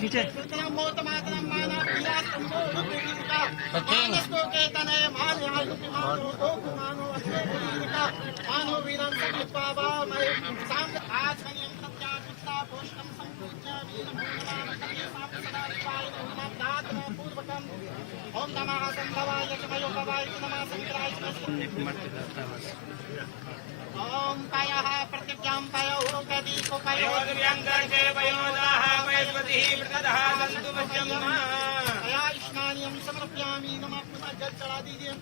नीचे ओम नमः संभवाय चमयोपवाय नमः संकराय ओम कायः प्रतिज्ञां पयो कदी को पयो दिव्यांगर्जे वयोदाः वैस्वतिः प्रददः सन्तु मध्यमा अया स्नानियं समर्पयामि नमः पुनः जल चढ़ा दीजिए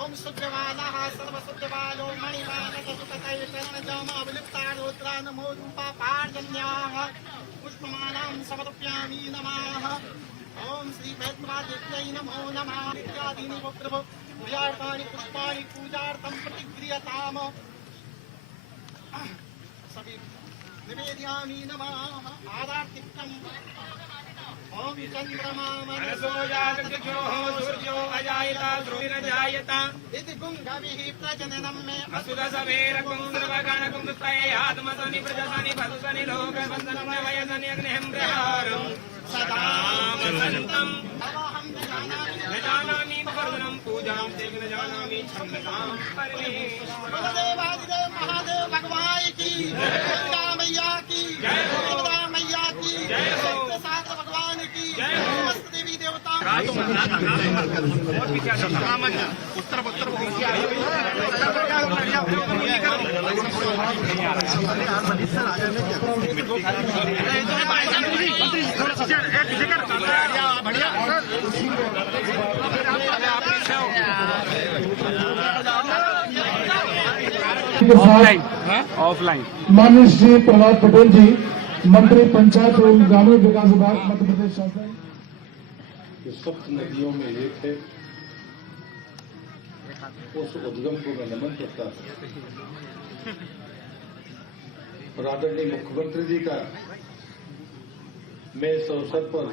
ओम सूर्यवालाः सर्वसूर्यवालो मणिमानकसुततैः शरणजामावलिप्तारोत्रा नमो रूपा पार्जन्याः पुष्पमालां समर्पयामि नमः ओम श्री वैष्णवादेव्यै नमो नमः इत्यादीनि प्रभो प्रियार्पाणि पुष्पाणि पूजार्थं प्रतिक्रियताम सभी निवेदयामि नमः आदार्तिकम् ओम चंद्रमा मनसो जातचक्षुः सूर्यो अजायता ध्रुविरजायता इति गुंगभिः प्रजननं मे असुरसवेरकुंद्रवगणकुंदत्रये आत्मसनि प्रजसनि भसुसनि लोकवन्दनं वयसनि अग्निं प्रहारम् सदा वसन्तम् अहं न जानामि वर्धनं पूजां देव न जानामि क्षम्यतां परमेश्वरादिदेव महादेव भगवान की गंगा मैया की जय हो गंगा मैया की जय हो सागर भगवान की जय हो समस्त देवी देवता उत्तर उत्तर ऑफलाइन माननीय श्री प्रहलाद पटेल जी, मंत्री पंचायत एवं ग्रामीण विकास विभाग मध्य प्रदेश शासन। सप्त नदियों में एक है, उस उद्गम को मैं नमन करता हूं और आदरणीय मुख्यमंत्री जी का मैं इस अवसर पर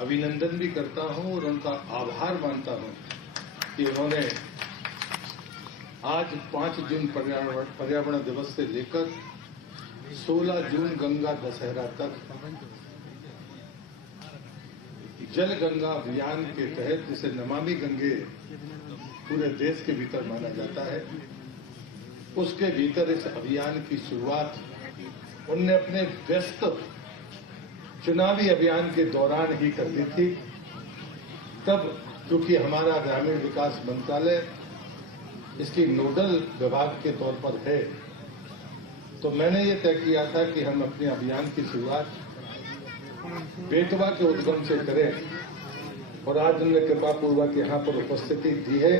अभिनंदन भी करता हूं और उनका आभार मानता हूं कि उन्होंने आज 5 जून पर्यावरण दिवस से लेकर 16 जून गंगा दशहरा तक जल गंगा अभियान के तहत, जिसे नमामि गंगे पूरे देश के भीतर माना जाता है, उसके भीतर इस अभियान की शुरुआत उनने अपने व्यस्त चुनावी अभियान के दौरान ही कर दी थी। तब क्योंकि हमारा ग्रामीण विकास मंत्रालय इसकी नोडल विभाग के तौर पर है, तो मैंने ये तय किया था कि हम अपने अभियान की शुरुआत बेतवा के उद्गम से करें और आज उन्होंने कृपापूर्वक यहाँ पर उपस्थिति दी है।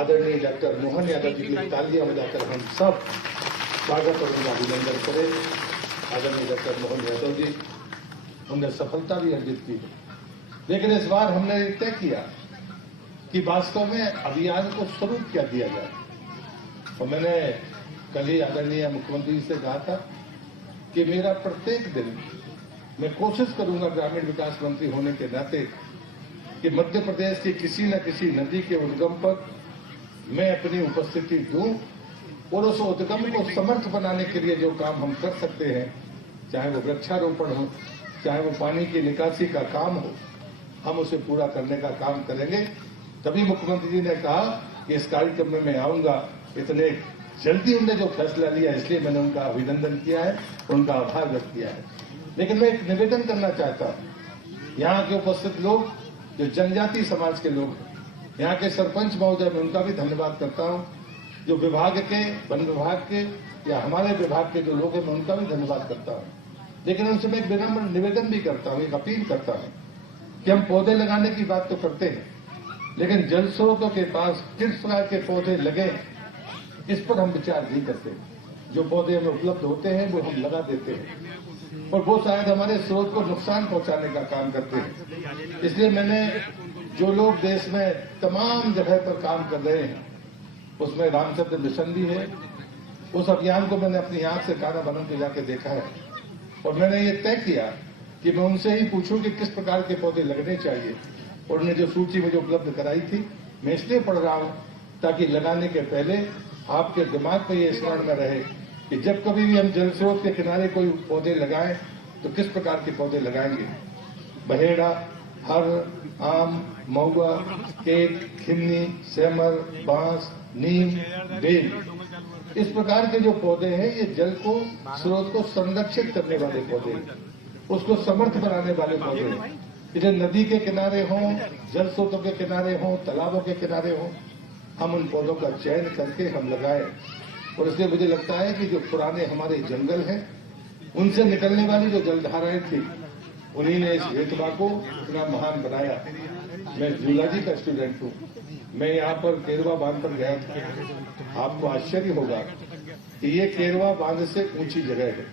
आदरणीय डॉक्टर मोहन यादव जी की तालियां बजाकर हम सब स्वागत और उनका अभिनंदन करें। आदरणीय डॉक्टर मोहन यादव जी, हमने सफलता भी अर्जित की, लेकिन इस बार हमने तय किया कि वास्तव में अभियान को स्वरूप क्या दिया जाए। और मैंने कल ही आदरणीय मुख्यमंत्री जी से कहा था कि मेरा प्रत्येक दिन मैं कोशिश करूंगा ग्रामीण विकास मंत्री होने के नाते कि मध्य प्रदेश की किसी न किसी नदी के उद्गम पर मैं अपनी उपस्थिति दूं और उस उद्गम को समर्थ बनाने के लिए जो काम हम कर सकते हैं, चाहे वो वृक्षारोपण हो, चाहे वो पानी की निकासी का काम हो, हम उसे पूरा करने का काम करेंगे। तभी मुख्यमंत्री जी ने कहा कि इस कार्यक्रम में मैं आऊंगा। इतने जल्दी उन्होंने जो फैसला लिया, इसलिए मैंने उनका अभिनंदन किया है, उनका आभार व्यक्त किया है। लेकिन मैं एक निवेदन करना चाहता हूं, यहाँ के उपस्थित लोग जो जनजाति समाज के लोग हैं, यहाँ के सरपंच महोदय, मैं उनका भी धन्यवाद करता हूं। जो विभाग के, वन विभाग के या हमारे विभाग के जो लोग हैं, मैं उनका भी धन्यवाद करता हूं। लेकिन उनसे मैं एक विनम्र निवेदन भी करता हूं, एक अपील करता हूं कि हम पौधे लगाने की बात तो करते हैं, लेकिन जल स्रोतों के पास किस प्रकार के पौधे लगे इस पर हम विचार नहीं करते। जो पौधे हमें उपलब्ध होते हैं वो हम लगा देते हैं और वो शायद हमारे स्रोत को नुकसान पहुंचाने का काम करते हैं। इसलिए मैंने जो लोग देश में तमाम जगह पर काम कर रहे हैं, उसमें रामचंद्र मिशन भी है। उस अभियान को मैंने अपनी आंख से काना बनन के जाके देखा है और मैंने ये तय किया कि मैं उनसे ही पूछूं कि किस प्रकार के पौधे लगने चाहिए। उन्होंने जो सूची मुझे उपलब्ध कराई थी, मैं इसलिए पढ़ रहा हूं ताकि लगाने के पहले आपके दिमाग में ये स्मरण में रहे कि जब कभी भी हम जल स्रोत के किनारे कोई पौधे लगाएं तो किस प्रकार के पौधे लगाएंगे। बहेड़ा, हर, आम, महुआ, केक, खिन्नी, सेमर, बांस, नीम, बेल, इस प्रकार के जो पौधे हैं ये जल को, स्रोत को संरक्षित करने वाले पौधे हैं, उसको समर्थ बनाने वाले पौधे हैं। इधर नदी के किनारे हों, जल स्रोतों के किनारे हों, तालाबों के किनारे हों, हम उन पौधों का चयन करके हम लगाएं। और इसलिए मुझे लगता है कि जो पुराने हमारे जंगल हैं, उनसे निकलने वाली जो जलधाराएं थी, उन्हीं ने इस बेतवा को इतना महान बनाया। मैं जूलॉजी का स्टूडेंट हूँ, मैं यहाँ पर केरवा बांध पर गया था। आपको आश्चर्य होगा कि ये केरवा बांध से ऊंची जगह है,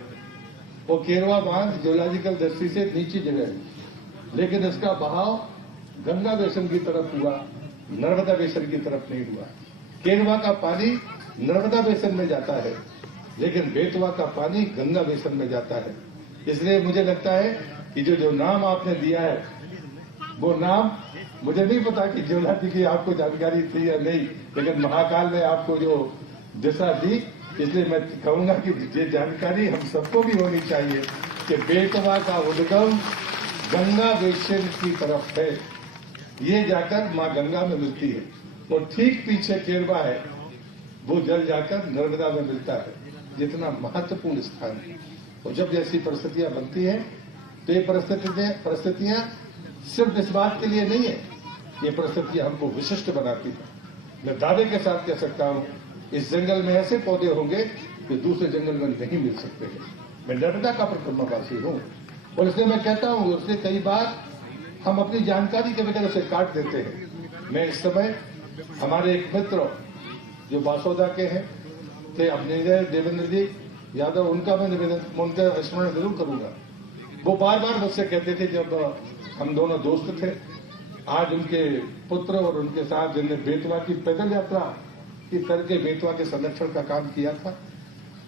वो केरवा बांध जियोलॉजिकल दृष्टि से नीची जगह है, लेकिन इसका बहाव गंगा बेसिन की तरफ हुआ, नर्मदा बेसिन की तरफ नहीं हुआ। केरवा का पानी नर्मदा बेसिन में जाता है, लेकिन बेतवा का पानी गंगा बेसिन में जाता है। इसलिए मुझे लगता है कि जो नाम आपने दिया है, वो नाम, मुझे नहीं पता कि जियोलॉजी की आपको जानकारी थी या नहीं, लेकिन महाकाल ने आपको जो दिशा दी, इसलिए मैं कहूंगा कि ये जानकारी हम सबको भी होनी चाहिए कि बेतवा का उद्गम गंगा बेसिन की तरफ है, ये जाकर मां गंगा में मिलती है, और ठीक पीछे केरवा है, वो जल जाकर नर्मदा में मिलता है। जितना महत्वपूर्ण स्थान है, और जब जैसी परिस्थितियां बनती हैं तो ये परिस्थितियां सिर्फ इस बात के लिए नहीं है, ये परिस्थितियां हमको विशिष्ट बनाती है। मैं दावे के साथ कह सकता हूं, इस जंगल में ऐसे पौधे होंगे जो दूसरे जंगल में नहीं मिल सकते हैं। मैं नर्मदा का परिक्रमावासी हूं, और इसलिए मैं कहता हूं, उसने कई बार हम अपनी जानकारी के बगैर उसे काट देते हैं। मैं इस समय हमारे एक मित्र जो बासोदा के हैं थे, अपने देवेंद्र जी यादव, उनका मैं निवेदन, उनका स्मरण जरूर करूंगा। वो बार बार मुझसे कहते थे, जब हम दोनों दोस्त थे, आज उनके पुत्र और उनके साथ जिन्हें बेतवा की पैदल यात्रा की करके बेतवा के संरक्षण का काम किया था,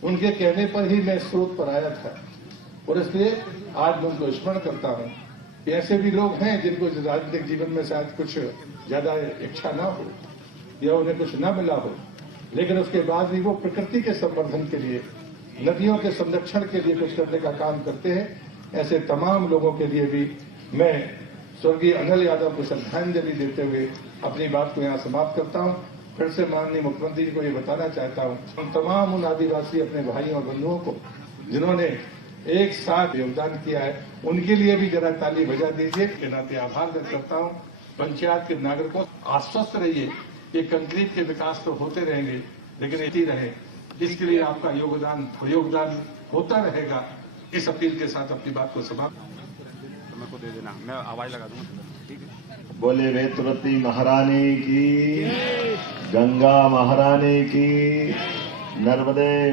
उनके कहने पर ही मैं स्रोत पर आया था। और इसलिए आज मैं उनको स्मरण करता हूं कि ऐसे भी लोग हैं जिनको राजनीतिक जीवन में शायद कुछ ज्यादा इच्छा ना हो या उन्हें कुछ ना मिला हो, लेकिन उसके बाद भी वो प्रकृति के संवर्धन के लिए, नदियों के संरक्षण के लिए कुछ करने का काम करते हैं। ऐसे तमाम लोगों के लिए भी मैं स्वर्गीय अनिल यादव को श्रद्धांजलि देते हुए अपनी बात को यहाँ समाप्त करता हूँ। फिर से माननीय मुख्यमंत्री जी को ये बताना चाहता हूँ, हम तमाम उन आदिवासी अपने भाइयों और बंधुओं को जिन्होंने एक साथ योगदान किया है, उनके लिए भी जरा ताली बजा दीजिए। के नाते आभार व्यक्त करता हूँ। पंचायत के नागरिकों, आश्वस्त रहिए, ये कंक्रीट के विकास तो होते रहेंगे, लेकिन ऐसे ही रहे, इसके लिए आपका योगदान होता रहेगा। इस अपील के साथ अपनी बात को समाप्त। मेरे को दे देना, मैं आवाज लगा दूंगा, ठीक है। बोले वेतवती महारानी की, गंगा महारानी की, नर्मदे